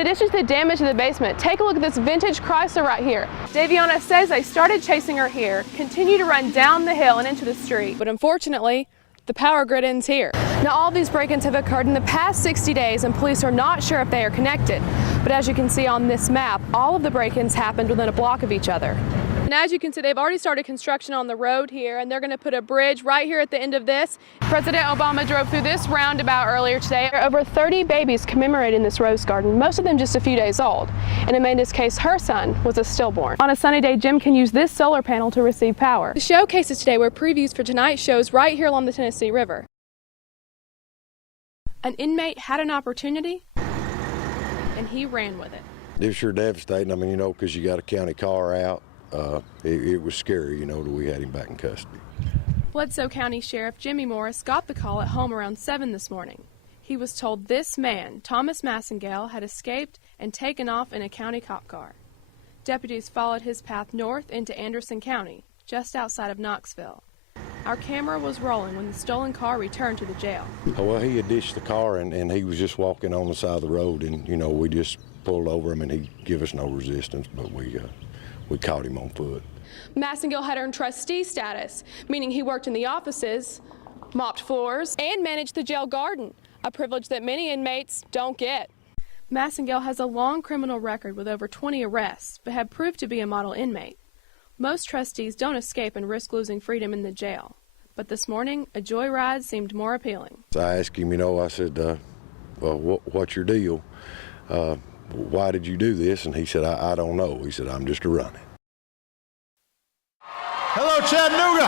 addition to the damage to the basement, take a look at this vintage Chrysler right here. Daviana says they started chasing her here, continue to run down the hill and into the street. But unfortunately, the power grid ends here. Now, all these break-ins have occurred in the past 60 days, and police are not sure if they are connected. But as you can see on this map, all of the break-ins happened within a block of each other. And as you can see, they've already started construction on the road here, and they're going to put a bridge right here at the end of this. President Obama drove through this roundabout earlier today. There are over 30 babies commemorating this rose garden, most of them just a few days old. In Amanda's case, her son was a stillborn. On a sunny day, Jim can use this solar panel to receive power. The showcases today were previews for tonight's shows right here along the Tennessee River. An inmate had an opportunity, and he ran with it. It was sure devastating. I mean, because you got a county car out. It was scary, that we had him back in custody. Bledsoe County Sheriff Jimmy Morris got the call at home around 7 this morning. He was told this man, Thomas Massengale, had escaped and taken off in a county cop car. Deputies followed his path north into Anderson County, just outside of Knoxville. Our camera was rolling when the stolen car returned to the jail. Well, he had ditched the car and he was just walking on the side of the road, and we just pulled over him and he gave us no resistance, but we caught him on foot. Massengale had earned trustee status, meaning he worked in the offices, mopped floors, and managed the jail garden, a privilege that many inmates don't get. Massengale has a long criminal record with over 20 arrests, but had proved to be a model inmate. Most trustees don't escape and risk losing freedom in the jail, but this morning, a joyride seemed more appealing. So I asked him, I said, well, what's your deal? Why did you do this? And he said, I don't know. He said, I'm just a running. Hello, Chattanooga.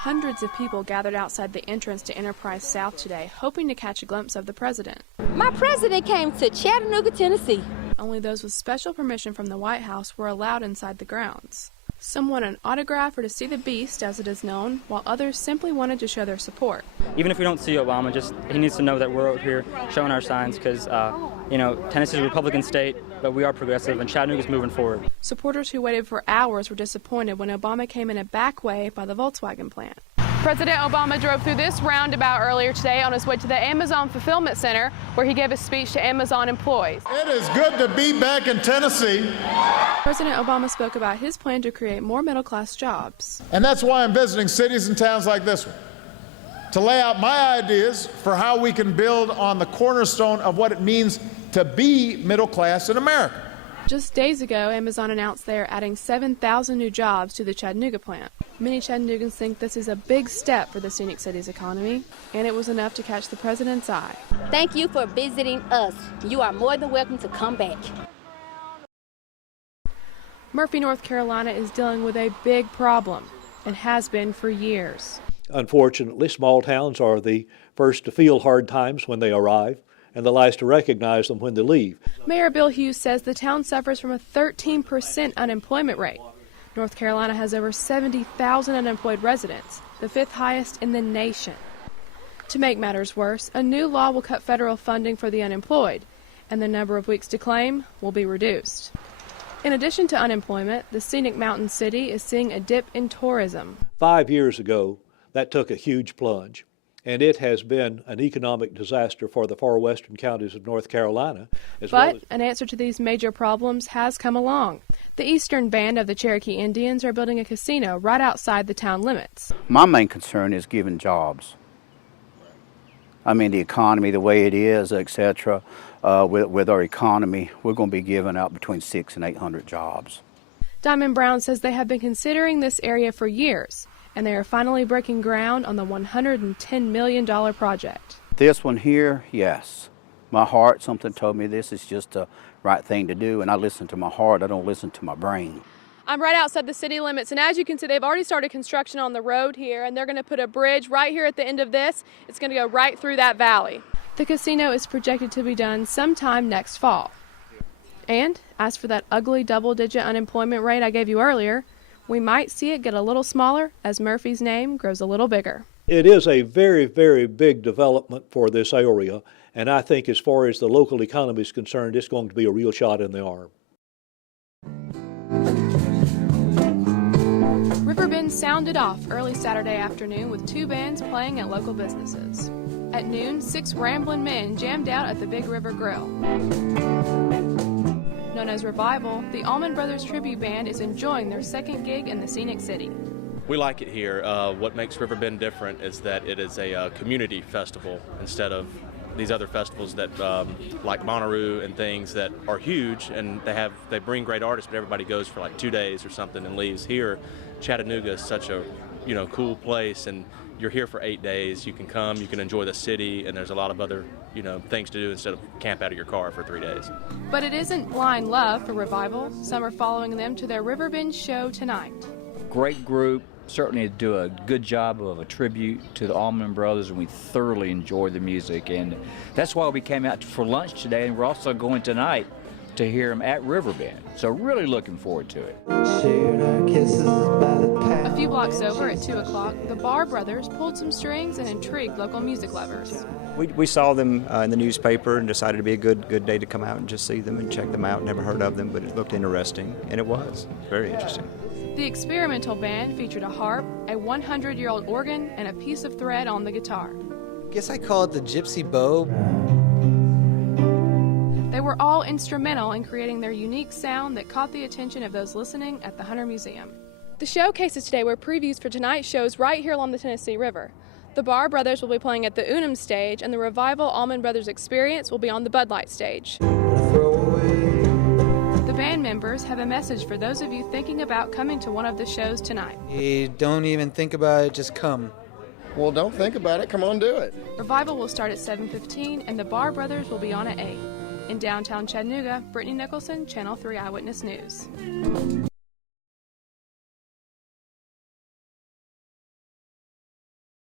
Hundreds of people gathered outside the entrance to Enterprise South today, hoping to catch a glimpse of the president. My president came to Chattanooga, Tennessee. Only those with special permission from the White House were allowed inside the grounds. Some wanted an autograph or to see the beast, as it is known, while others simply wanted to show their support. Even if we don't see Obama, he needs to know that we're out here showing our signs because, Tennessee's a Republican state, but we are progressive, and Chattanooga's moving forward. Supporters who waited for hours were disappointed when Obama came in a back way by the Volkswagen plant. President Obama drove through this roundabout earlier today on his way to the Amazon Fulfillment Center, where he gave a speech to Amazon employees. It is good to be back in Tennessee. President Obama spoke about his plan to create more middle-class jobs. And that's why I'm visiting cities and towns like this one, to lay out my ideas for how we can build on the cornerstone of what it means to be middle class in America. Just days ago, Amazon announced they are adding 7,000 new jobs to the Chattanooga plant. Many Chattanoogans think this is a big step for the scenic city's economy, and it was enough to catch the president's eye. Thank you for visiting us. You are more than welcome to come back. Murphy, North Carolina is dealing with a big problem and has been for years. Unfortunately, small towns are the first to feel hard times when they arrive and the last to recognize them when they leave. Mayor Bill Hughes says the town suffers from a 13% unemployment rate. North Carolina has over 70,000 unemployed residents, the fifth highest in the nation. To make matters worse, a new law will cut federal funding for the unemployed, and the number of weeks to claim will be reduced. In addition to unemployment, the scenic mountain city is seeing a dip in tourism. 5 years ago, that took a huge plunge, and it has been an economic disaster for the far western counties of North Carolina. But an answer to these major problems has come along. The Eastern Band of the Cherokee Indians are building a casino right outside the town limits. My main concern is giving jobs. I mean, the economy, the way it is, etc. With our economy, we're going to be giving out between 600 and 800 jobs. Diamond Brown says they have been considering this area for years, and they are finally breaking ground on the $110 million project. This one here, yes. My heart, something told me this is just the right thing to do, and I listen to my heart, I don't listen to my brain. I'm right outside the city limits, and as you can see, they've already started construction on the road here, and they're going to put a bridge right here at the end of this. It's going to go right through that valley. The casino is projected to be done sometime next fall. And as for that ugly double-digit unemployment rate I gave you earlier, we might see it get a little smaller as Murphy's name grows a little bigger. It is a very, very big development for this area, and I think as far as the local economy is concerned, it's going to be a real shot in the arm. Riverbend sounded off early Saturday afternoon with two bands playing at local businesses. At noon, 6 ramblin' men jammed out at the Big River Grill. Known as Revival, the Allman Brothers Tribute Band is enjoying their second gig in the Scenic City. We like it here. What makes Riverbend different is that it is a community festival instead of these other festivals that like Bonnaroo and things that are huge, and they bring great artists, but everybody goes for like 2 days or something and leaves. Here, Chattanooga is such a cool place, and you're here for 8 days. You can come, you can enjoy the city, and there's a lot of other things to do instead of camp out of your car for 3 days. But it isn't blind love for Revival. Some are following them to their Riverbend show tonight. Great group. Certainly do a good job of a tribute to the Allman Brothers, and we thoroughly enjoy the music, and that's why we came out for lunch today, and we're also going tonight to hear them at Riverbend. So really looking forward to it. A few blocks over at 2 o'clock, the Barr Brothers pulled some strings and intrigued local music lovers. We saw them in the newspaper and decided it'd be a good day to come out and just see them and check them out. Never heard of them, but it looked interesting, and it was very interesting. The experimental band featured a harp, a 100-year-old organ, and a piece of thread on the guitar. I guess I call it the gypsy bow. They were all instrumental in creating their unique sound that caught the attention of those listening at the Hunter Museum. The showcases today were previews for tonight's shows right here along the Tennessee River. The Barr Brothers will be playing at the Unum stage, and the Revival Allman Brothers Experience will be on the Bud Light stage. The band members have a message for those of you thinking about coming to one of the shows tonight. Hey, don't even think about it, just come. Well, don't think about it, come on, do it. Revival will start at 7:15, and the Barr Brothers will be on at 8. In downtown Chattanooga, Brittany Nicholson, Channel 3 Eyewitness News.